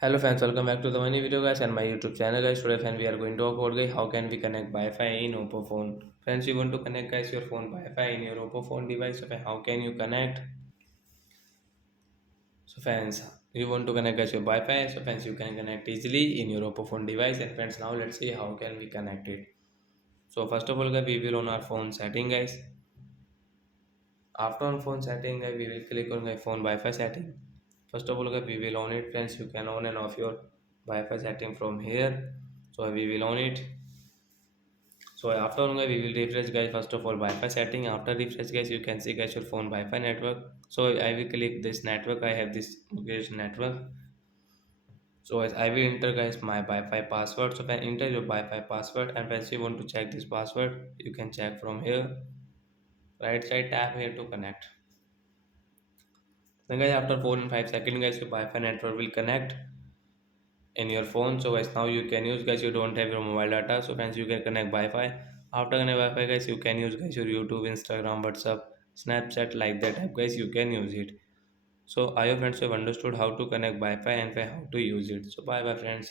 Hello friends, welcome back to the mini video guys and my YouTube channel guys. Today friends we are going to talk about guys how can we connect Wi-Fi in Oppo phone. Friends, you want to connect guys your phone Wi-Fi in your Oppo phone device. So how can you connect? So friends, you want to connect guys your Wi-Fi. So friends, you can connect easily in your Oppo phone device. And friends, now let's see how can we connect it. So first of all guys, we will on our phone setting guys. After on phone setting guys, we will click on my phone Wi-Fi setting. First of all guys, we will on it friends. You can on and off your Wi-Fi setting from here. So we will on it. So after on we will refresh guys first of all Wi-Fi setting. After refresh guys you can see guys your phone Wi-Fi network. So I will click this network. I have this network. So as I will enter guys my Wi-Fi password. So when enter your Wi-Fi password and once you want to check this password, you can check from here. Right side tap here to connect. Then guys after 4 and 5 seconds guys your Wi-Fi network will connect in your phone. So guys now you can use guys you don't have your mobile data. So friends you can connect Wi-Fi. After connect Wi-Fi guys you can use guys your YouTube, Instagram, WhatsApp, Snapchat like that app guys you can use it. So I hope friends have understood how to connect Wi-Fi and how to use it. So bye bye friends.